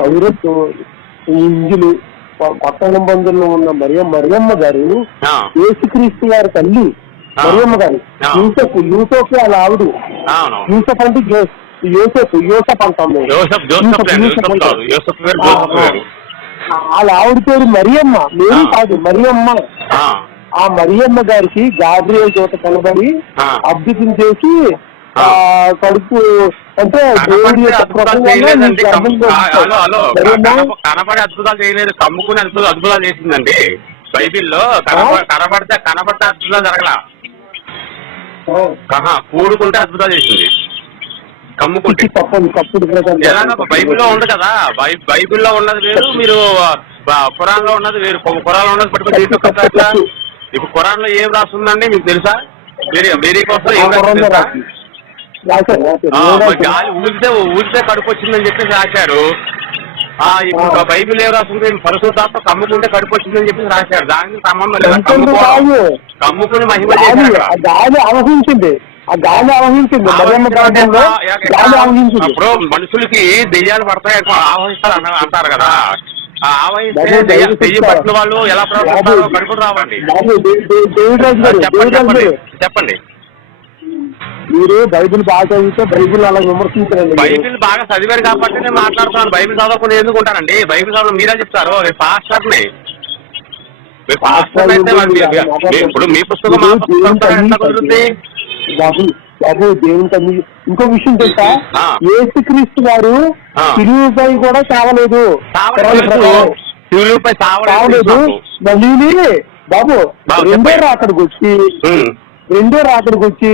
Virus, ఇంజులు, కొత్త నిబంధనలో ఉన్న మరియమ్మ గారు, యేసుక్రీస్తు గారి తల్లి మరియమ్మ గారు, యూసఫ్ వాళ్ళ ఆవిడ. యూసఫ్ అంటే యోసఫ్ అంటాం. వాళ్ళ ఆవిడ పేరు మరియమ్మ, నేను కాదు మరియమ్మ. ఆ మరియమ్మ గారికి గాబ్రియల్ దూత కనబడి అద్భుతం చేసి కడుపు అంటే కనబడి అద్భుతాలు చేయలేదు, కమ్ముకుని అద్భుతాలు చేసిందండి. బైబిల్లో కనబడితే అద్భుతాలు జరగలా, కూడుకుంటే అద్భుతాలు చేసింది, కమ్ముకుంటే. బైబిల్లో ఉంది కదా, బైబిల్లో ఉన్నది వేరు, మీరు ఖురాన్ లో ఉన్నది వేరు. ఖురాన్ లో ఉన్నది పట్టుకుని ఎట్లా? ఇప్పుడు ఖురాన్ లో ఏం రాస్తుందండి మీకు తెలుసా? వేరే కోసం ఏం రాసింది? గాలి ఊరితే కడుపు వచ్చిందని చెప్పేసి రాశారు. ఇప్పుడు బైబిల్ ఏం రాస్తుంది? పరిశుద్ధాత్మ కమ్ముకుంటే కడుపు వచ్చిందని చెప్పేసి రాశారు. దానికి సంబంధం లేదు. కమ్ముకుని మహిమ అప్పుడు మనుషులకి దెయ్యాలు పడతాయి ఆవహిస్తారు అంటారు కదా. ఆవహిస్తే దెయ్యం పట్టిన వాళ్ళు ఎలా ప్రవర్తిస్తారో కడుపులు రావండి. చెప్పండి. మీరు బైబిల్ బాగా చదివితే బైబిల్ అలా విమర్శించారండి. బైబిల్ బాగా చదివారు కాబట్టి నేను మాట్లాడుతున్నాను. బైబిల్ చదవకుండా ఎందుకు ఉంటానండి? బైబిల్ చదవడం మీరే చెప్తారు. పాస్టర్ని ఇప్పుడు మీ పుస్తకం కుదురుతుంది బాబు. దేవుని తల్లి ఇంకో విషయం తెలుసా? యేసుక్రీస్తు గారు సిలువపై కూడా చావలేదు. మళ్ళీ బాబు రెండో రాత్రికి వచ్చి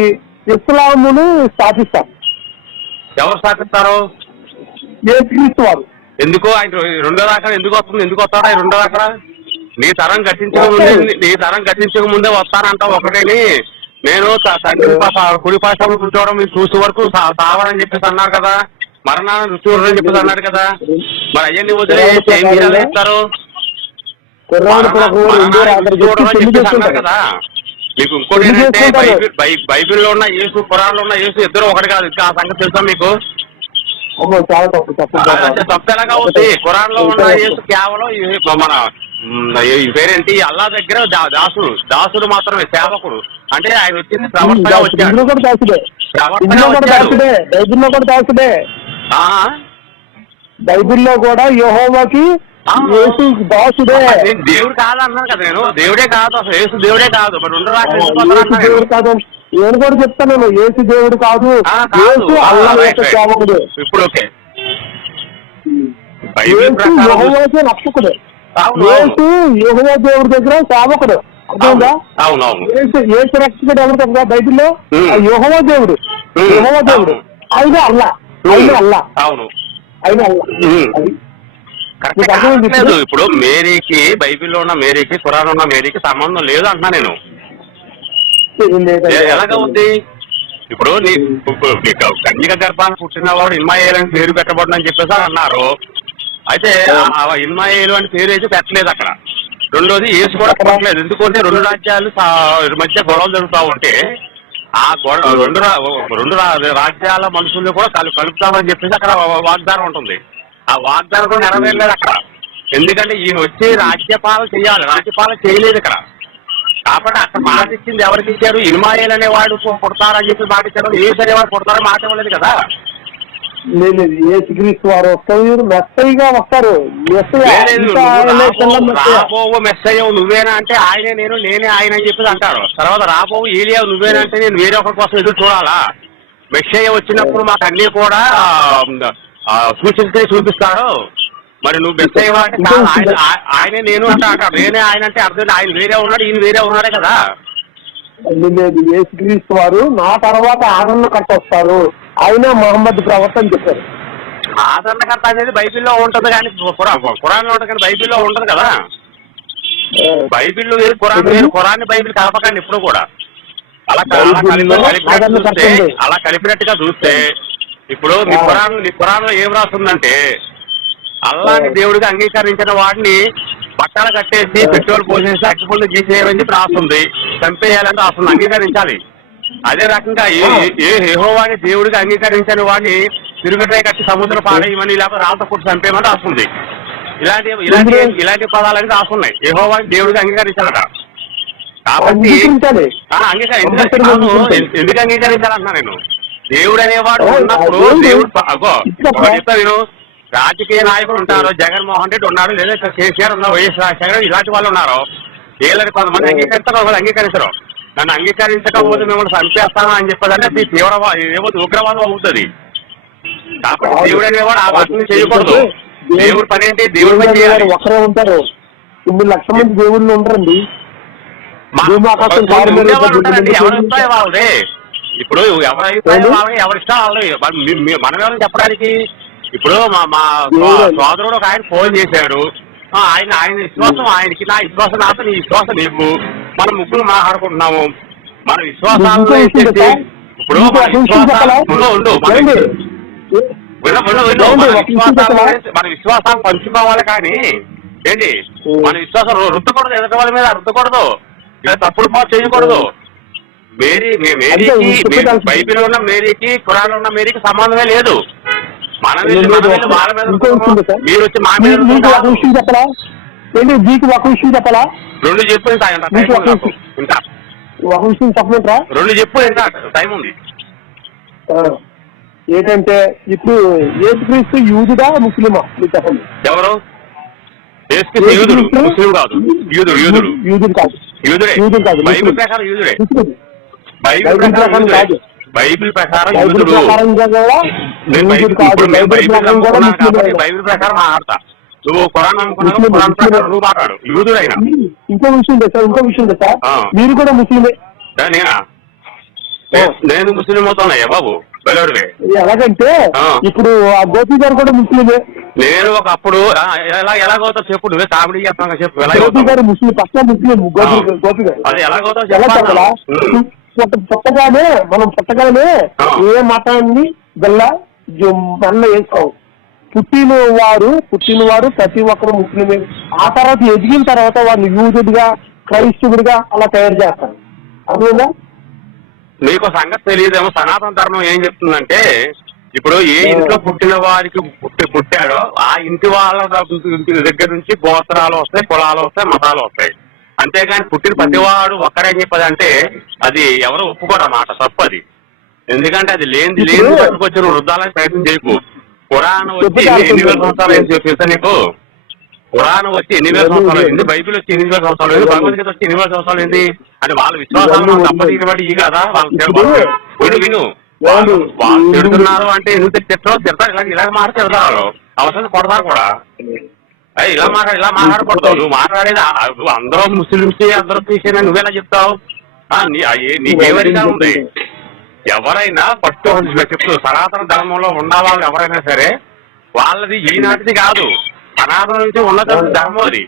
ఇస్లామును స్థాపిస్తాం. ఎవరు స్థాపిస్తారు? యేసుక్రీస్తు వారు. ఎందుకు ఆయన రెండో రాకడ ఎందుకు వస్తుంది? ఎందుకు వస్తాడా రెండో రాకడ? నీ తరం గతించక ముందే వస్తానంటావు ఒకటేని. నేను తండ్రి కుడి పాశాలను కూర్చోవడం మీరు చూసే వరకు సావని చెప్పేసి అన్నారు కదా, మరణాన్ని రుచి చూడని చెప్పేసి అన్నాడు కదా. మరి అయ్యన్ని వదిలేసి మీరే ఇస్తారు అన్నారు కదా. మీకు ఇంకోటి ఏంటంటే బైబిల్లో ఉన్న యేసు, ఖురాన్లో ఉన్న యేసు ఇద్దరు ఒకటి కాదు. ఇంకా ఆ సంగతి తెలుసా మీకు? తప్పు ఎలాగా అవుతుంది? ఖురాన్ లో ఉన్న యేసు కేవలం మన పేరేంటి అల్లా దగ్గర దాసుడు మాత్రమే, సేవకుడు. అంటే ఆయన వచ్చింది ప్రవర్తగా వచ్చాడు. బైబిల్లో కూడా యెహోవాకి యేసు దాసుడే. దేవుడు కాదన్నాను కదా నేను. దేవుడే కాదు అసలు, యేసు దేవుడే కాదు. మరి రెండు రాకలు దేవుడు కాదు నేను కూడా చెప్తాను. యేసు దేవుడు కాదు, యేసు అల్లా యొక్క సేవకుడు. ఇప్పుడు ఓకే, యెహోవాకే రక్షకుడు. యేసు యెహోవా దేవుడి దగ్గర సేవకుడు. అర్థంగా? యేసు రక్షకుడు ఎవరు కదా బైబిల్లో? యెహోవా దేవుడు. ఆయన అల్లా. ఇప్పుడు మేరీకి, బైబిల్లో ఉన్న మేరీకి, ఖురాన్ ఉన్న మేరీకి సంబంధం లేదు అంటున్నా నేను. ఎలాగ ఉంది? ఇప్పుడు కన్యక గర్భాన్ని పుట్టినవాడు ఇన్మాయేలు అని పేరు పెట్టబడును అని చెప్పేసి అన్నారు. అయితే ఇన్మాయేలు అని పేరు అయితే పెట్టలేదు అక్కడ. రెండోది యేసు కూడా పెట్టలేదు. ఎందుకంటే రెండు రాజ్యాలు మధ్య గొడవలు జరుగుతూ ఉంటే ఆ రెండు రాజ్యాల మనుషుల్ని కూడా కలుపుతామని చెప్పేసి అక్కడ వాగ్దానం ఉంటుంది. ఆ వాగ్దానం కూడా నెరవేరలేదు అక్కడ. ఎందుకంటే ఈయన వచ్చి రాజ్యపాలన చేయాలి, రాజ్యపాలన చేయలేదు ఇక్కడ. కాబట్టి అక్కడ మాట ఇచ్చింది ఎవరికి ఇచ్చారు? ఇన్మాయేల్ అనేవాడు పుడతారని చెప్పి మాట ఇచ్చారు. యేసు అనేవాడు పుడతారని మాట ఇవ్వలేదు కదా. యేసుక్రీస్తు వారు వస్తారు, మెస్సయ్యగా వస్తారు. రాబోవు మెస్సయ్య నువ్వేనా అంటే ఆయనే నేను, నేనే ఆయన అని చెప్పి అంటారు. తర్వాత రాబోవు ఏలియా నువ్వేనా అంటే నేను వేరే ఒకరి కోసం ఎదురు చూడాలా. మెస్సయ్య వచ్చినప్పుడు మాకు అన్ని కూడా సూచించి చూపిస్తారు. మరి నువ్వు మెస్సయ్య అంటే ఆయనే నేను అంటే అంటాడు. నేనే ఆయన అంటే అర్థం ఆయన వేరే ఉన్నాడు, ఈయన వేరే ఉన్నాడే కదా. లేదు, యేసుక్రీస్తు వారు నా తర్వాత ఆదరణకర్త వస్తారు, ఆయన మహమ్మద్ ప్రవక్త అని చెప్పారు. ఆదరణకర్త అనేది బైబిల్లో ఉంటది కానీ ఖురాన్ లో ఉంటుంది కానీ బైబిల్లో ఉంటది కదా. బైబిల్లో వేరు, ఖురాన్ వేరు. ఖురాన్ బైబిల్ కలపకండి ఇప్పుడు కూడా. అలా కలిపినట్టుగా చూస్తే ఇప్పుడు నీ ఖురాన్ లో ఏం రాస్తుందంటే అల్లాని దేవుడిగా అంగీకరించిన వాడిని బట్టలు కట్టేసి పెట్రోల్ పోసేసి అగ్గిపుల్ని గీసేయమని చెప్పి రాస్తుంది. చంపేయాలని రాస్తుంది, అంగీకరించాలి. అదే రకంగా ఏ యెహోవాని దేవుడిగా అంగీకరించిన వాడిని తిరుగుట్రై కట్టి సముద్రం పాడేయమని లేకపోతే రాళ్ళతో కొట్టి చంపేయమని రాస్తుంది. ఇలాంటి పదాలు అనేది రాసున్నాయి. యెహోవా దేవుడికి అంగీకరించాలట. కాబట్టి ఎందుకు అంగీకరించాలన్నా నేను దేవుడు అనేవాడు ఉన్నప్పుడు దేవుడు చెప్తా నేను రాజకీయ నాయకులు ఉంటారు, జగన్మోహన్ రెడ్డి ఉన్నారు, లేదా కేసీఆర్ ఉన్నారు, వైఎస్ రాజశేఖర్ ఇలాంటి వాళ్ళు ఉన్నారు. వీళ్ళని కొంతమంది అంగీకరిస్తారు, వాళ్ళు అంగీకరించరు. నన్ను అంగీకరించకపోతే మిమ్మల్ని చంపేస్తాను అని చెప్పదంటే అది తీవ్రవాదం ఉగ్రవాదం అవుతుంది. కాబట్టి దేవుడు అనేవాడు ఆ వాటిని చేయకూడదు. దేవుడు పని ఏంటి? దేవుడు పని చేయాలి. ఒకరే ఉంటారు, 9 లక్షల మంది దేవుళ్ళు ఉంటారండి. ఉంటారండి, ఎవరి అభిప్రాయం వాళ్ళదే. ఇప్పుడు ఎవరి అభిప్రాయం వాళ్ళకి, ఎవరి ఇష్టం వాళ్ళది. మనం ఎవరైనా చెప్పడానికి ఇప్పుడు మా సోదరుడు ఒక ఆయన ఫోన్ చేశాడు. ఆయన విశ్వాసం ఆయనకి, నా విశ్వాసం నాతో, నీ విశ్వాసం నీకు, మనం ముగ్గురు మాట్లాడుకుంటున్నాము. మన విశ్వాసాలను ఏంటంటే ఇప్పుడు మన విశ్వాసాలు పంచుకోవాలి. కానీ ఏంటి మన విశ్వాసం రుద్దకూడదు, ఎదుటి వాళ్ళ మీద రుద్దకూడదు, ఇలా తప్పుడు పాటు చేయకూడదు. మేరీకి బైబిల్ ఉన్న మేరీకి, ఖురాన్ ఉన్న మేరీకి సంబంధమే లేదు. మనం వాళ్ళ మీద మీరు వచ్చి మా మీద చెప్పలా? ఒక విషయం చెప్పాలా? 2 చెప్పు, ఇంకా ఒక విషయం చెప్పమంటారా? 2 చెప్పు, ఇంకా టైం ఉంది. ఏంటంటే ఇప్పుడు యేసుక్రీస్తు యూదుడా ముస్లిమా మీరు చెప్పండి. ఎవరు? యేసుక్రీస్తు యూదుడు, ముస్లిం కాదు. యూదుడు కాదు. యూదుడే. బైబిల్ ప్రకారం యూదుడే. బైబిల్ ప్రకారం కాదు. బైబిల్ ప్రకారం యూదుడు. బైబిల్ ప్రకారం మాట్లాడతా. నువ్వు ఖురాన్ అనుకున్నావు, ఖురాన్ ప్రకారం నువ్వు మాట్లాడు. యూదుడైనా ఇంకో విషయం తెలుసా? మీరు కూడా ముస్లిమే. నేను ముస్లిం అవుతున్నాయా బాబు? ఎలాగంటే ఇప్పుడు ఆ గోపి గారు కూడా ముస్లిమే. నేను ఒకప్పుడు ఎలాగవుతావు చెప్పు, నువ్వే కామెడీ చెప్పాక చెప్పు. గోపి గారు ముస్లిం, పక్క ముస్లిం గోపి గారు. అది ఎలాగవుతావు ఎలా చెప్పాలా? పుట్టగానే ఏ మతాన్ని మెల్ల వేసుకో. పుట్టిన వారు ప్రతి ఒక్కరు ముస్లిమే. ఆ తర్వాత ఎదిగిన తర్వాత వాళ్ళు యూదుడిగా, క్రైస్తవుడిగా అలా తయారు చేస్తారు. అర్థమైందా? మీకు సంగతి తెలియదేమో. సనాతన ధర్మం ఏం చెప్తుందంటే ఇప్పుడు ఏ ఇంట్లో పుట్టిన వారికి పుట్టాడో ఆ ఇంటి వాళ్ళ దగ్గర నుంచి గోత్రాలు వస్తాయి, కులాలు వస్తాయి, మతాలు వస్తాయి. అంతేగాని పుట్టిన ప్రతివాడు ఒక్కడని చెప్పదంటే అది ఎవరు ఒప్పుకోరన్నమాట, తప్పది. ఎందుకంటే అది లేని పట్టుకొచ్చి వృద్ధాలని ప్రయత్నం చేయకు. ఖురాన్ వచ్చి ఎన్ని వేల సంవత్సరాలు ఏం తెలుసా నీకు? ఖురాన్ వచ్చి 8,000 సంవత్సరాలు అయింది, బైబిల్ వచ్చి 8,000 సంవత్సరాలు అయింది, భగవద్గీత వచ్చి 8,000 సంవత్సరాలు అయింది. అంటే వాళ్ళ విశ్వాసాలు తప్పది ఈ కదా. విను వాళ్ళు తిడుతున్నారు అంటే ఎందుకు తిడతారు, ఇలా మాట తిడతారు, అవసరం కొడతారు కూడా. ఇలా మాట్లాడకూడదు. నువ్వు మాట్లాడేది అందరూ ముస్లింస్, అందరూ క్రిస్టియన్, నువ్వెలా చెప్తావు? నీకేమరిగా ఉంది? ఎవరైనా చెప్తూ సనాతన ధర్మంలో ఉన్న వాళ్ళు ఎవరైనా సరే వాళ్ళది ఈనాటిది కాదు, సనాతన నుంచి ఉన్న ధర్మం అది.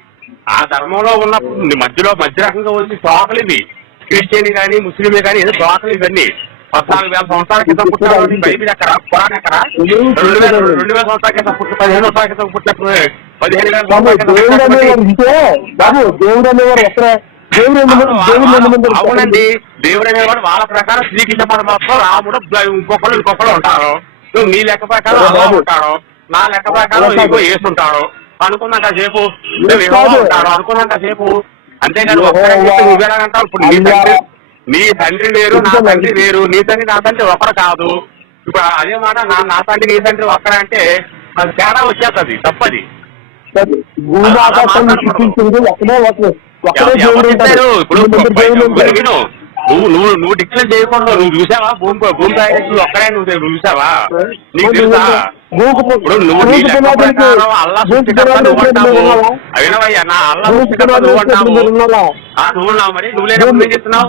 ఆ ధర్మంలో ఉన్న మధ్య రకంగా వచ్చి తోకలు ఇవి. క్రిస్టియన్ కానీ ముస్లిమే కానీ ఏదో తోకలు ఇవన్నీ 14,000 సంవత్సరాల క్రితం పుట్టిన బైబిల్ ఎక్కడ, ఖురాన్ ఎక్కడ? 2,000 సంవత్సరాల క్రితం 15,000 సంవత్సరాల క్రితం పుట్టినప్పుడు 15,000 అవునండి. దేవుడు అనేవాడు వాళ్ళ ప్రకారం శ్రీకృష్ణ పరమాత్మ, రాముడు, ఇంకొకళ్ళు ఉంటారు. నువ్వు నీ లెక్క ప్రకారం అలా ఉంటాడు, నా లెక్క ప్రకారం ఇంకో వేస్తుంటాడు. అనుకున్నాక సేపు ఉంటాడు, అనుకున్నాక సేపు. అంతేగాని నువ్వేలాగంటావు? ఇప్పుడు నీ తండ్రి వేరు, నా తండ్రి వేరు. నీ తండ్రి నా తండ్రి ఒకరు కాదు. ఇప్పుడు అదే మాట నా తండ్రి నీ తండ్రి ఒకరంటే అది తేడా వచ్చేస్తుంది, తప్పది. ఇప్పుడు నువ్వు డిక్లేర్ చేయకుండా నువ్వు చూసావా? భూమి ఒక్కడే నువ్వు చూసావా? నీకు తెలుసా? ఇప్పుడు నువ్వు నీ లెక్క ప్రకారం అల్లా సృష్టికర్త నువ్వు అంటావు. అయినవయ్యా నా అల్లా సృష్టికర్త నువ్వు అంటావు. నువ్వున్నావు మరి. నువ్వేం చెప్తున్నావు?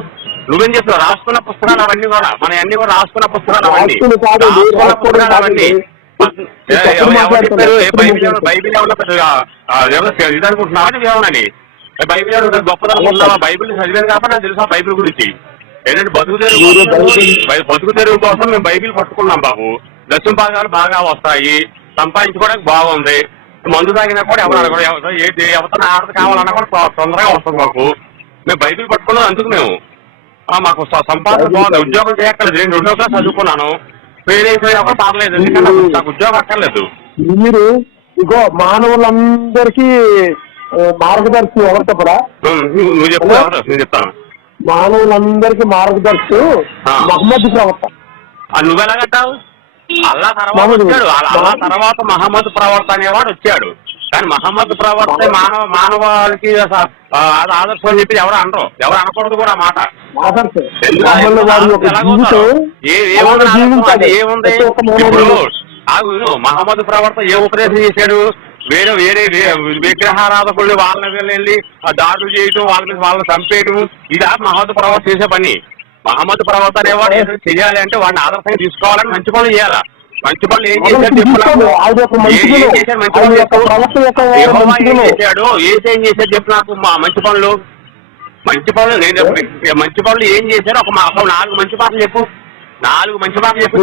రాసుకున్న పుస్తకాలు అవన్నీ కూడా మన అన్ని కూడా రాసుకున్న పుస్తకాలు అవన్నీ అవన్నీ బైబిల్ ఇది అనుకుంటున్నావా నువ్వేమోనని? బైబిల్ గొప్పదనుకుంటున్నావా? బైబిల్ చదివాను కాబట్టి నాకు తెలుసా బైబిల్ గురించి. ఏంటంటే బతుకు తెరువు కోసం మేము బైబిల్ పట్టుకున్నాం బాబు. దశమ భాగాలు బాగా వస్తాయి, సంపాదించుకోవడానికి బాగుంది. మందు తాగినా కూడా ఎవరు అడగడం, ఎవరితో ఆడత కావాలన్నా కూడా తొందరగా వస్తుంది మాకు. మేము బైబిల్ పట్టుకున్నాం. అందుకు మాకు సంపాదన బాగుంది. ఉద్యోగం చేయక్కర్లేదు. నేను 2వ క్లాస్ చదువుకున్నాను. పేరు అయిపోయినా కూడా పర్లేదు, ఎందుకంటే నాకు ఉద్యోగం అక్కర్లేదు. మీరు ఇగో మానవులందరికీ మార్గదర్శి ఎవరు చెప్పరా? నువ్వు చెప్పు, ఎవరు నేను చెప్తాను. మానవులందరికీ మార్గదర్శి మహమ్మద్ ప్రవక్త. నువ్వెలా కట్టావు? అల్లా తర్వాత వచ్చాడు, అల్లా తర్వాత మహమ్మద్ ప్రవక్త అనేవాడు వచ్చాడు. కానీ మహమ్మద్ ప్రవక్త మానవాళికి ఆదర్శం చెప్పి ఎవరు అనరు, ఎవరు అనకూడదు కూడా మాట. ఏముంది ఇప్పుడు మహమ్మద్ ప్రవక్త ఏ ఉపదేశం చేశాడు? వేరే వేరే విగ్రహారాధకుల్ని వాళ్ళని వెళ్ళి దాడులు చేయటం, వాళ్ళని చంపేయటం, ఇది మహమ్మద్ ప్రవక్త చేసే పని. మహమ్మద్ ప్రవక్త అనేవాడు ఏదో చేయాలి అంటే వాడిని ఆదర్శంగా తీసుకోవాలని మంచి పనులు చేయాలా. మంచి పనులు ఏం చేశాడు చెప్పు, ఏం చేశాడు చెప్పు నాకు. మంచి పనులు నేను మంచి పనులు ఏం చేశాడు? ఒక 4 మంచి మాటలు చెప్పు, 4 మంచి మాటలు చెప్పు.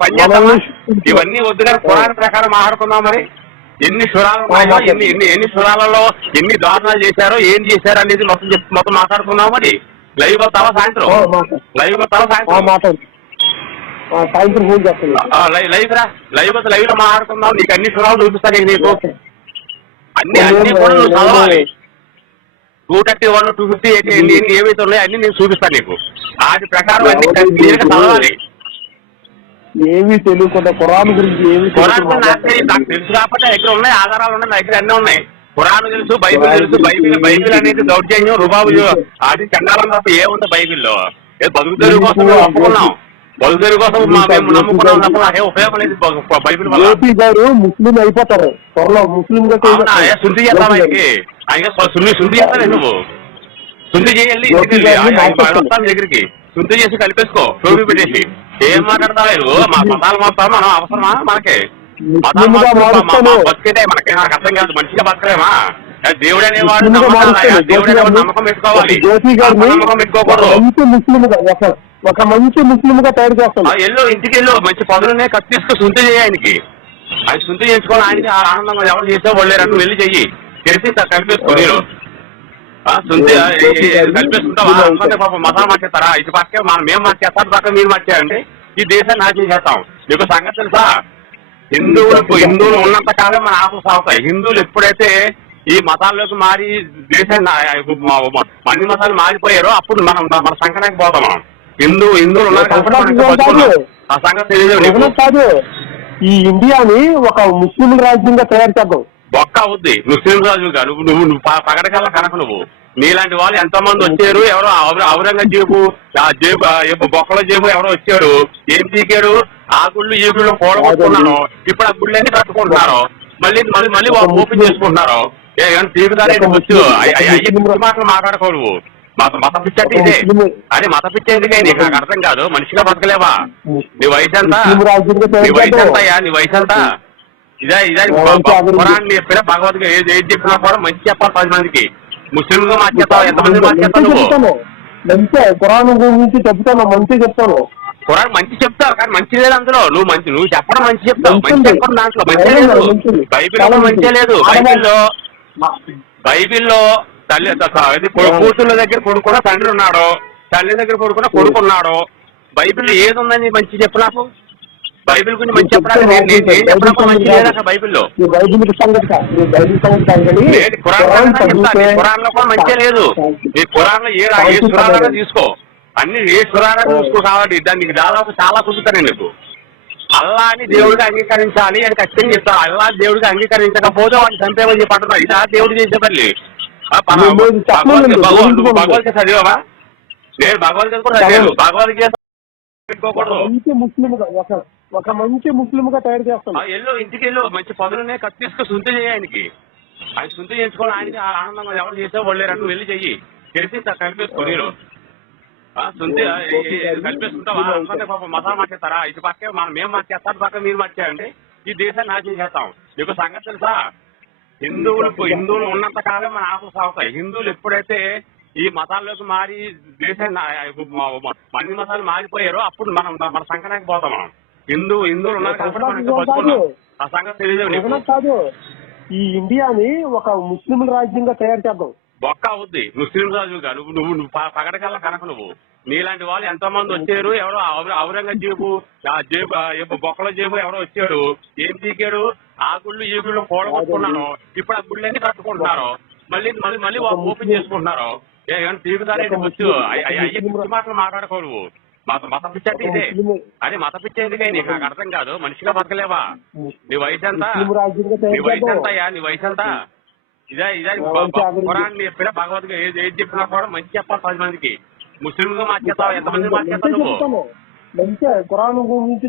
పని చేద్దామా? ఇవన్నీ వద్దు కానీ ఖురాన్ ప్రకారం మాట్లాడుకుందాం. మరి ఎన్ని సురాలు ఉన్నాయో, ఎన్ని సురాలలో ఎన్ని దారుణాలు చేశారో, ఏం చేశారో అనేది మొత్తం మాట్లాడుకుందాం. మరి లైవ్ వస్తావా సాయంత్రం? లైవ్ వస్తావా సాయంత్రం? లైవ్ లో మాట్లాడుకుందాం. నీకు అన్ని సురాలు చూపిస్తాను. నీకు అన్ని కూడా నువ్వు చదవాలి. 231, 250 ఏవైతే ఉన్నాయో అన్ని నేను చూపిస్తాను నీకు. వాటి ప్రకారం అన్ని క్లియర్గా చదవాలి. ఏమీ తెలియకుండా ఖురాన్ గురించి నాకు తెలుసు కాబట్టి దగ్గర ఉన్నాయి, ఆధారాలు ఉన్నాయి, నా దగ్గర అన్నీ ఉన్నాయి. ఖురాన్ తెలుసు, బైబిల్ తెలుసు. బైబిల్ అనేది దౌర్జన్యం, రుబాబు, అది చండాలం తప్ప ఏముంది బైబిల్లో? బతుకు తెరుగు కోసం మేము ఒప్పుకున్నాం, బతుకు తెరుగు కోసం మేము నమ్ముకున్నాం తప్ప నాకేం ఉపయోగం లేదు బైబిల్ వల్ల. గారు ముస్లిం అయిపోతారు త్వరలో, ముస్లిం శుద్ధి చేస్తావా? శుద్ధి చేస్తానే నువ్వు శుద్ధి చేయాలి. దగ్గరికి శుద్ధి చేసి కలిపేసుకో, టోపీ పెట్టేసి. ఏం మాట్లాడతావు? మా మతాలు మొత్తం మనం అవసరమా? మనకి బతికేదే మనకి, నాకు అర్థం కాదు. మంచిగా బతకలేమా? దేవుడు అనేవాడు నమ్మకం పెట్టుకోవాలి, నమ్మకం పెట్టుకోకూడదు. ఒక మంచి ముస్లిం గా తయారు చేస్తాం. ఇంటికి వెళ్ళు, మంచి పనులనే కత్తిస్తూ శుద్ధి చేయి ఆయనకి. ఆయన శుద్ధి చేసుకోవాలి. ఆయనకి ఆనందంగా ఎవరు చేసే వాళ్ళు లేరు, వెళ్ళి చెయ్యి. తెలిసి కలిపేసుకో. మీరు కలిపేసుకుంటావా? పాప మతాలు మార్చేస్తారా? ఇటు పక్కే మేము మార్చేస్తాం, పక్క మీరు మార్చారంటే ఈ దేశాన్ని నాశనం చేస్తాం. మీకు సంగతి తెలుసా? హిందువులు ఉన్నంత కాలం మన ఆకులు సాగుతాయి. హిందువులు ఎప్పుడైతే ఈ మతాల్లోకి మారి దేశాన్ని అన్ని మతాలు మారిపోయారో అప్పుడు మన సంకటానికి పోతాం. మనం హిందువులు ఉన్నారు ఆ సంగతి తెలియదు. ఈ ఇండియాని ఒక ముస్లిం రాజ్యంగా తయారు చేద్దాం. బొక్క అవుద్ది ముస్లిం రాజుగా. నువ్వు పగడకల్లా కనుక నువ్వు నీలాంటి వాళ్ళు ఎంతో మంది వచ్చారు. ఎవరో ఔరంగజేబు బొక్కల జేబు ఎవరో వచ్చాడు, ఏం తీకాడు? ఆ గుళ్ళు ఈ గుళ్ళు కూడగొట్టుకున్నాను. ఇప్పుడు ఆ గుళ్ళన్నీ కట్టుకుంటున్నారు, మళ్ళీ ఓపెన్ చేసుకుంటున్నారు. తీరుదారేంటి వచ్చు? మాటలు మాట్లాడుకోరు. మత పిచ్చి అంటే ఇదే. అదే మత పిచ్చి ఎందుకే? నీకు నాకు అర్థం కాదు. మనిషిగా బతకలేవా? నీ వయసు ఎంత? నీ వయసు ఎంతయా? నీ వయసు ఎంత? ఇదే ఖురాన్ చెప్పిన భగవద్గీత ఏది చెప్పినా కూడా మంచి చెప్పాలి 10 మందికి. ముస్లింలు మార్చేస్తావు, ఎంతమంది మార్చేస్తావు నువ్వు? ఖురాన్ గురించి చెప్తాను, మంచి చెప్తాను. ఖురాన్ మంచి చెప్తావు కానీ మంచి లేదు అందులో. నువ్వు చెప్పడం మంచి చెప్తావు, మంచి చెప్పడం దాంట్లో మంచి లేదు. బైబిల్లో మంచి లేదు. బైబిల్లో తల్లి కూతుళ్ళ దగ్గర కొడుకున్న తండ్రి ఉన్నాడు, తల్లి దగ్గర కొడుకున్న కొడుకున్నాడు. బైబిల్లో ఏది ఉందని మంచి చెప్పు నాకు. బైబిల్ గురించి మంచి చెప్పడానికి నేను చెప్పడం మంచి లేదు అక్కడ బైబిల్లో. ఖురాన్ లో కూడా మంచి లేదు. ఈ ఖురాన్ లో ఏ సురాలైనా తీసుకో, అన్ని ఏ సురాలైనా చూసుకో కావాలి. దానికి దాదాపు చాలా కుదుతాను నీకు. అల్లాని దేవుడికి అంగీకరించాలి అని ఖచ్చితంగా చెప్తాను. అల్లా దేవుడికి అంగీకరించకపోతే వాడిని చంపేమని చెప్పి అంటున్నాడు. ఇదా దేవుడు చేసే పని. భగవద్గీత చదివావా? నేను భగవద్గీత కూడా చదివాను. భగవద్గీత ఒక మంచి ముస్లిం గా తయారు చేస్తాం. ఇంటికి వెళ్ళు, మంచి పనులనే కత్తిస్తూ శుద్ధి చేయి ఆయనకి. ఆయన శుద్ధి చేసుకోవాలి. ఆయనకి ఆనందంగా ఎవరు చేసే వాళ్ళు లేరు, వెళ్ళి చెయ్యి. తెలిసి కలిపేసుకో. మీరు శుద్ధి కలిపేసుకుంటావా? పాప మతాలు మార్చేస్తారా? ఇటు పక్కే మేము మార్చేస్తాం, పక్క మీరు మార్చారంటే ఈ దేశాన్ని నాశనం చేస్తాం. మీకు సంగతి తెలుసా? హిందువులు ఉన్నంత కాలం మన ఆకులు సాగుతాయి. హిందువులు ఎప్పుడైతే ఈ మతాల్లోకి మారి దేశాన్ని అన్ని మతాలు మారిపోయారో అప్పుడు మన సంకటానికి పోతాం. మనం హిందువులు ఉన్నారు కాబట్టి ఆ సంగతి తెలియదు. ఈ ఇండియాని ఒక ముస్లిం రాజ్యంగా తయారు చేద్దాం. బొక్క అవుద్ది ముస్లిం రాజుగా. నువ్వు పగడకల్లా కనుక నువ్వు నీలాంటి వాళ్ళు ఎంతో మంది వచ్చారు. ఎవరో ఔరంగజేబు బొక్కల జేబు ఎవరో వచ్చాడు, ఏం తీకాడు, ఆ గుళ్ళు ఈ గుళ్ళు కూడగొట్టుకున్నారు. ఇప్పుడు ఆ గుళ్ళన్నీ కట్టుకుంటున్నారు, మళ్ళీ ఓపెన్ చేసుకుంటున్నారు. ఏమైనా తీరుతారేంటి వచ్చు? అయ్యి పిచ్చి మాటలు మాట్లాడుకోరు. మత పిచ్చి అంటే ఇదే. అదే మత పిచ్చి ఎందుకే నీకు? నాకు అర్థం కాదు. మనిషిగా బతకలేవా? నీ వయసు ఎంత? నీ వయసు ఎంతయ్యా? నీ వయసు ఎంత? ఇదే ఖురాన్ చెప్పిన భగవద్గీత ఏది చెప్పినా కూడా మంచి చెప్పాలి 10 మందికి. ముస్లింలు మార్చేస్తావు, ఎంతమంది మార్చేస్తావు నువ్వు? మంచిగా ఖురాన్ గురించి